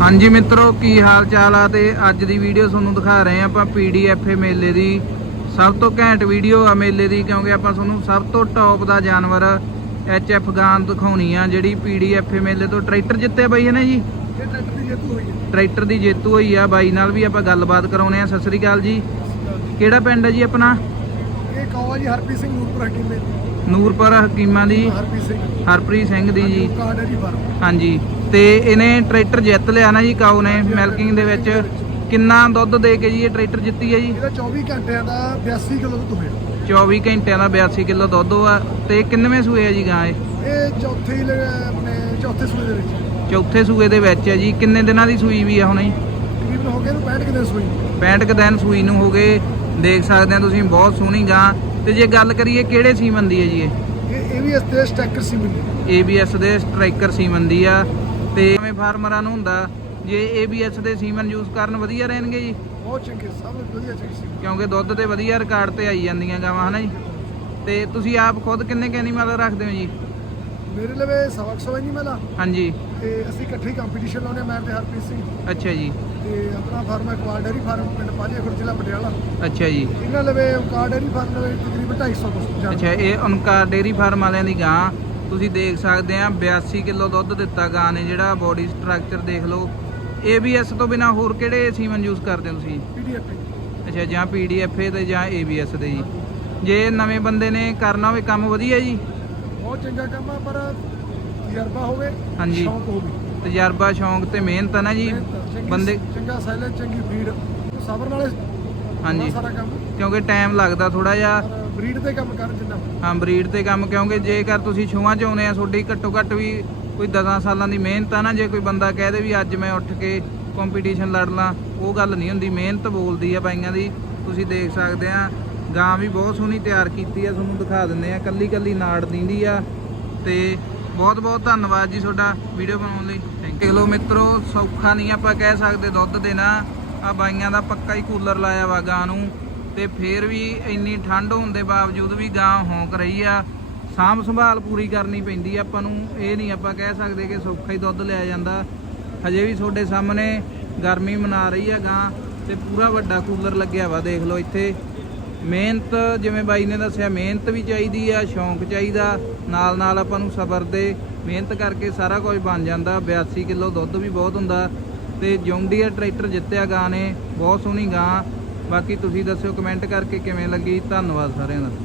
ਹਾਂਜੀ ਮਿੱਤਰੋ ਕੀ ਹਾਲ ਚਾਲ ਆ ਤੇ ਅੱਜ ਦੀ ਵੀਡੀਓ ਤੁਹਾਨੂੰ ਦਿਖਾ ਰਹੇ ਆ ਆਪਾਂ ਪੀਡੀਐਫਏ ਮੇਲੇ ਦੀ। ਸਭ ਤੋਂ ਘੈਂਟ ਵੀਡੀਓ ਆ ਮੇਲੇ ਦੀ ਕਿਉਂਕਿ ਆਪਾਂ ਤੁਹਾਨੂੰ ਸਭ ਤੋਂ ਟੌਪ ਦਾ ਜਾਨਵਰ ਐਚਐਫ ਗਾਨ ਦਿਖਾਉਣੀ ਆ ਜਿਹੜੀ ਪੀਡੀਐਫਏ ਮੇਲੇ ਤੋਂ ਟਰੈਕਟਰ ਜਿੱਤਿਆ ਬਾਈ ਹੈ ਨਾ ਜੀ? ਟਰੈਕਟਰ ਦੀ ਜੇਤੂ ਹੋਈ ਜੇਤੂ ਆ ਬਾਈ ਨਾਲ ਵੀ ਆਪਾਂ ਗੱਲਬਾਤ ਕਰਾਉਣੇ ਆ। ਸਤਿ ਸ੍ਰੀ ਅਕਾਲ ਜੀ। ਕਿਹੜਾ ਪਿੰਡ ਹੈ ਜੀ ਆਪਣਾ? ਇਹ ਕੌਵਾ ਜੀ ਹਰਪ੍ਰੀਤ ਸਿੰਘ ਨੂਰਪੁਰ ਹਕੀਮੇ ਨੂਰਪੁਰ ਹਕੀਮਾਂ ਦੀ। ਹਰਪ੍ਰੀਤ ਸਿੰਘ। ਹਰਪ੍ਰੀਤ ਸਿੰਘ ਦੀ ਜੀ। ਹਾਂਜੀ। ਤੇ ਇਹਨੇ ਟਰੈਕਟਰ ਜਿੱਤ ਲਿਆ ਨਾ ਜੀ ਕਾਉ ਨੇ ਮਿਲਕਿੰਗ ਦੇ ਵਿੱਚ। ਕਿੰਨਾ ਦੁੱਧ ਦੇ ਕੇ ਜੀ ਇਹ ਟਰੈਕਟਰ ਜਿੱਤੀ ਹੈ ਜੀ? ਇਹਦਾ 24 ਘੰਟਿਆਂ ਦਾ 82 ਕਿਲੋ ਦੁੱਧ ਹੋਇਆ। 24 ਘੰਟਿਆਂ ਦਾ 82 ਕਿਲੋ ਦੁੱਧ ਆ ਤੇ ਕਿੰਨਵੇਂ ਸੂਏ ਆ ਜੀ ਗਾਂ ਇਹ? ਇਹ ਚੌਥੇ ਹੀ ਲ- ਆਪਣੇ ਚੌਥੇ ਸੂਏ ਦੇ ਵਿੱਚ। ਚੌਥੇ ਸੂਏ ਦੇ ਵਿੱਚ ਹੈ ਜੀ। ਕਿੰਨੇ ਦਿਨਾਂ ਦੀ ਸੂਈ ਵੀ ਆ ਹੁਣ? ਜੀ ਤਕਰੀਬਨ ਹੋ ਗਏ ਨੂੰ 65 ਕਿਲੋ ਸੂਈ। 65 ਕੁ ਦਿਨ ਸੂਈ ਨੂੰ ਹੋ ਗਏ। ਦੇਖ ਸਕਦੇ ਆ ਤੁਸੀਂ ਬਹੁਤ ਸੋਹਣੀ ਗਾਂ। ਤੇ ਜੇ ਗੱਲ ਕਰੀਏ ਕਿਹੜੇ ਸੀਮਨ ਦੀ ਹੈ ਜੀ ਇਹ? ਇਹ ਇਹ ਵੀ ਇਸ ਤੇ ਸਟੈਕਰ ਸੀ ਮਿਲੀ ABS ਦੇ ਸਟ੍ਰਾਈਕਰ ਸੀਮਨ ਦੀ ਆ। ਤੇ ਨਵੇਂ ਫਾਰਮਰਾਂ ਨੂੰ ਹੁੰਦਾ ਜੇ ABS ਦੇ ਸੀਮਨ ਯੂਜ਼ ਕਰਨ ਵਧੀਆ ਰਹਿਣਗੇ ਜੀ? ਬਹੁਤ ਚੰਗੇ ਸਭ ਵਧੀਆ ਚੰਗੀ ਸੀ ਕਿਉਂਕਿ ਦੁੱਧ ਤੇ ਵਧੀਆ ਰਿਕਾਰਡ ਤੇ ਆਈ ਜਾਂਦੀਆਂ ਗਾਵਾਂ ਹਨਾ ਜੀ? ਤੇ ਤੁਸੀਂ ਆਪ ਖੁਦ ਕਿੰਨੇ ਕੁ ਐਨੀਮਲ ਰੱਖਦੇ ਹੋ ਜੀ? ਮੇਰੇ ਲਵੇ ਸਵਾ ਕੁ ਸੌ ਨਹੀਂ ਮਿਲਾ ਹਾਂਜੀ। ਤੇ ਅਸੀਂ ਇਕੱਠੇ ਕੰਪੀਟੀਸ਼ਨ ਲਾਉਣੇ ਮੈਂ ਤੇ ਹਰਪ੍ਰੀਤ ਸਿੰਘ। ਅੱਛਾ ਜੀ। ਤੇ ਆਪਣਾ ਫਾਰਮ ਹੈ ਕੁਆਰ ਡੇਰੀ ਫਾਰਮ ਪਿੰਡ ਪਾਲੀਆ ਖੁਰਦ ਜ਼ਿਲ੍ਹਾ ਪਟਿਆਲਾ। ਅੱਛਾ ਜੀ। ਇਹਨਾਂ ਲਵੇ ਕੁਆਰ ਡੇਰੀ ਫਾਰਮ ਲਵੇ ਤਕਰੀਬਨ 250 ਕੁ। ਅੱਛਾ ਇਹ ਅਨਕਾਰ ਡੇਰੀ ਫਾਰਮ ਵਾਲਿਆਂ ਦੀ ਗਾਂ। ਤੁਸੀਂ ਦੇਖ ਸਕਦੇ ਆ 82 ਕਿਲੋ ਦੁੱਧ ਦਿੱਤਾ ਗਾਂ ਨੇ ਜਿਹੜਾ ਬੋਡੀ ਸਟਰਕਚਰ ਦੇਖ ਲਓ। ABS ਤੋਂ ਬਿਨਾ ਹੋਰ ਕਿਹੜੇ ਸੀਮਨ ਯੂਜ਼ ਕਰਦੇ ਹੋ ਤੁਸੀਂ? PDF ਤੇ। ਅੱਛਾ ਜਾਂ PDFA ਤੇ ਜਾਂ ABS ਦੇ ਜੀ। ਜੇ ਨਵੇਂ ਬੰਦੇ ਨੇ ਕਰਨਾ ਹੋਵੇ ਕੰਮ ਵਧੀਆ ਜੀ? ਬਹੁਤ ਚੰਗਾ ਕੰਮ ਆ ਪਰ ਤਜਰਬਾ ਹੋਵੇ ਹਾਂਜੀ। ਸ਼ੌਂਕ ਹੋਵੇ। ਤਜਰਬਾ ਸ਼ੌਂਕ ਤੇ ਮਿਹਨਤ ਆ ਨਾ ਜੀ। ਬੰਦੇ ਚੰਗਾ ਸਾਇਲੈਂਸ ਚੰਗੀ ਬਰੀਡ ਸਬਰ ਨਾਲ ਹਾਂਜੀ। ਸਾਰਾ ਕੰਮ। ਕਿਉਂਕਿ ਟਾਈਮ ਲੱਗਦਾ ਥੋੜਾ ਜਿਹਾ। ਬਰੀਡ ਤੇ ਕੰਮ ਕਰ ਜਿੰਨਾ। ਹਾਂ ਬਰੀਡ ਤੇ ਕੰਮ ਕਿਉਂਕਿ ਜੇਕਰ ਤੁਸੀਂ ਛੂਆਂ ਚ ਆਉਨੇ ਆ ਤੁਹਾਡੀ ਘੱਟੋ ਘੱਟ ਵੀ ਕੋਈ 10 ਸਾਲਾਂ ਦੀ ਮਿਹਨਤ ਆ ਨਾ ਜੇ ਕੋਈ ਬੰਦਾ ਕਹਿ ਦੇ ਵੀ ਅੱਜ ਮੈਂ ਉੱਠ ਕੇ ਕੰਪੀਟੀਸ਼ਨ ਲੜ ਲਾਂ ਉਹ ਗੱਲ ਨਹੀਂ ਹੁੰਦੀ। ਮਿਹਨਤ ਬੋਲਦੀ ਆ ਬਾਈਆਂ ਦੀ ਤੁਸੀਂ ਦੇਖ ਸਕਦੇ ਆ ਗਾਂ ਵੀ ਬਹੁਤ ਸੋਹਣੀ ਤਿਆਰ ਕੀਤੀ ਆ ਤੁਹਾਨੂੰ ਦਿਖਾ ਦਿੰਦੇ ਆ ਕੱਲੀ ਕੱਲੀ ਨਾੜ ਦਿੰਦੀ ਆ। ਤੇ ਬਹੁਤ ਬਹੁਤ ਧੰਨਵਾਦ ਜੀ ਤੁਹਾਡਾ ਵੀਡੀਓ ਬਣਾਉਣ ਲਈ। ਥੈਂਕ ਯੂ ਮਿੱਤਰੋ ਸੌਖਾ ਨਹੀਂ ਆਪਾਂ ਕਹਿ ਸਕਦੇ ਦੁੱਧ ਦੇਣਾ। ਆ ਬਾਈਆਂ ਦਾ ਪੱਕਾ ਹੀ ਕੂਲਰ ਲਾਇਆ ਵਾ ਗਾਂ ਨੂੰ। ਤੇ ਫੇਰ ਵੀ ਇੰਨੀ ਠੰਡ ਹੋਣ ਦੇ ਬਾਵਜੂਦ ਵੀ ਗਾਂ ਹੌਂਕ ਰਹੀ ਆ। ਸਾਂਭ ਸੰਭਾਲ ਪੂਰੀ ਕਰਨੀ ਪੈਂਦੀ ਆ ਆਪਾਂ ਨੂੰ। ਇਹ ਨਹੀਂ ਆਪਾਂ ਕਹਿ ਸਕਦੇ ਕਿ ਸੌਖਾ ਹੀ ਦੁੱਧ ਲਿਆ ਜਾਂਦਾ। ਹਜੇ ਵੀ ਤੁਹਾਡੇ ਸਾਹਮਣੇ ਗਰਮੀ ਮਨਾ ਰਹੀ ਆ ਗਾਂ ਤੇ ਪੂਰਾ ਵੱਡਾ ਕੂਲਰ ਲੱਗਿਆ ਵਾ, ਦੇਖ ਲਓ ਇੱਥੇ। ਮਿਹਨਤ, ਜਿਵੇਂ ਬਾਈ ਨੇ ਦੱਸਿਆ, ਮਿਹਨਤ ਵੀ ਚਾਹੀਦੀ ਆ, ਸ਼ੌਂਕ ਚਾਹੀਦਾ। ਨਾਲ ਨਾਲ ਆਪਾਂ ਨੂੰ ਸਬਰ ਦੇ। ਮਿਹਨਤ ਕਰਕੇ ਸਾਰਾ ਕੁਝ ਬਣ ਜਾਂਦਾ। 82 ਕਿਲੋ ਦੁੱਧ ਵੀ ਬਹੁਤ ਹੁੰਦਾ। ਤੇ ਜੌਂਡੀਆ ਟਰੈਕਟਰ ਜਿੱਤਿਆ ਗਾਂ ਨੇ, ਬਹੁਤ ਸੋਹਣੀ ਗਾਂ। ਬਾਕੀ ਤੁਸੀਂ ਦੱਸਿਓ ਕਮੈਂਟ ਕਰਕੇ ਕਿਵੇਂ ਲੱਗੀ। ਧੰਨਵਾਦ ਸਾਰਿਆਂ ਦਾ।